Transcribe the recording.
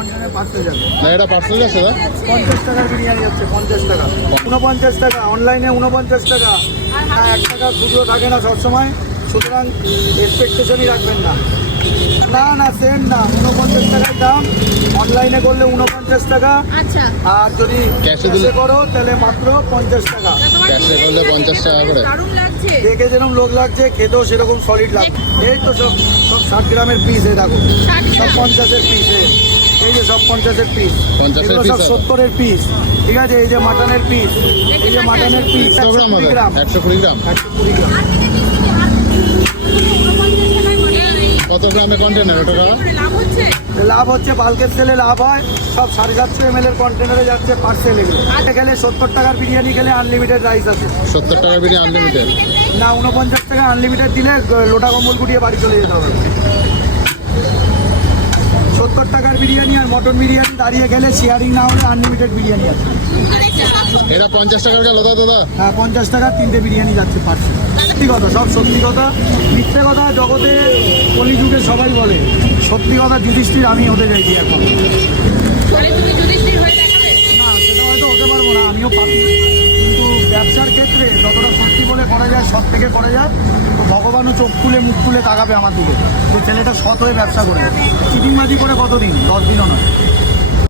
Container parcel যাবে না এটা পার্সেল যাচ্ছে না? 50 টাকার বিরিয়ানি যাচ্ছে, 50 টাকা, 49 টাকা, অনলাইনে 49 টাকা। হ্যাঁ, 1 টাকা খুচরো থাকে না সবসময়, সুতরাং এক্সপেকটেশনই রাখবেন না। না না সেম না, 49 টাকার দাম, অনলাইনে করলে 49 টাকা। আচ্ছা, আর যদি ক্যাশে দিলে? ক্যাশে করো তাহলে মাত্র 50 টাকা। ক্যাশে করলে 50 টাকা করে। দারুণ লাগছে। দেখে যেরকম লোক লাগছে, খেতেও সেরকম সলিড লাগছে। এই তো সব সব 60 গ্রামের পিস, এই দেখো 60 সব গ্রাম। 50-এর পিস, এই যে সব 50-এর পিস, 50-এর এগুলো সব piece আছে? 70-এর পিস, ঠিক আছে। এই যে মাটনের পিস, এই যে মাটনের পিস 100 গ্রাম হবে? 120 গ্রাম, 120 গ্রাম। 120 গ্রাম। কত গ্রামে কন্টেনার ওটা দাদা? লাভ হচ্ছে। লাভ হচ্ছে, বাল্কের সেলে লাভ হয়। সব 750 ml এর কন্টেনারে যাচ্ছে পার্সেল। এগুলো গেলে 70 টাকার বিরিয়ানি খেলে আনলিমিটেড রাইস আছে। 70 টাকা বিরিয়ানি আনলিমিটেড? না, 49 টাকা আনলিমিটেড দিলে লোটা কম্বল গুটিয়ে বাড়ি চলে যেতে হবে। 70 টাকার বিরিয়ানি আর মটন বিরিয়ানি দাঁড়িয়ে গেলে শেয়ারিং না হলে আনলিমিটেড বিরিয়ানি আছে। এটা 50 টাকার গেল দাদা? হ্যাঁ, 50 টাকার 3টে বিরিয়ানি যাচ্ছে পার্সেল। সত্যি কথা, সব সত্যি কথা, মিথ্যে কথা জগতে কলিযুগে সবাই বলে। সত্যি কথা যুধিষ্ঠির আমি হতে চাইছি এখন। তাহলে তুমি যুধিষ্ঠির হয়ে দেখাবে। না, সেটা হয়তো হতে পারবো না, আমিও পারি, কিন্তু ব্যবসার ক্ষেত্রে যতটা সত্যি বলে করা যায়, সৎ থেকে করা যায়, তো ভগবানও চোখ খুলে মুখ খুলে তাকাবে আমার দিকে, যে ছেলেটা সৎ হয়ে ব্যবসা করে। চিটিংবাজি করে কতদিন? 10 দিনও নয়।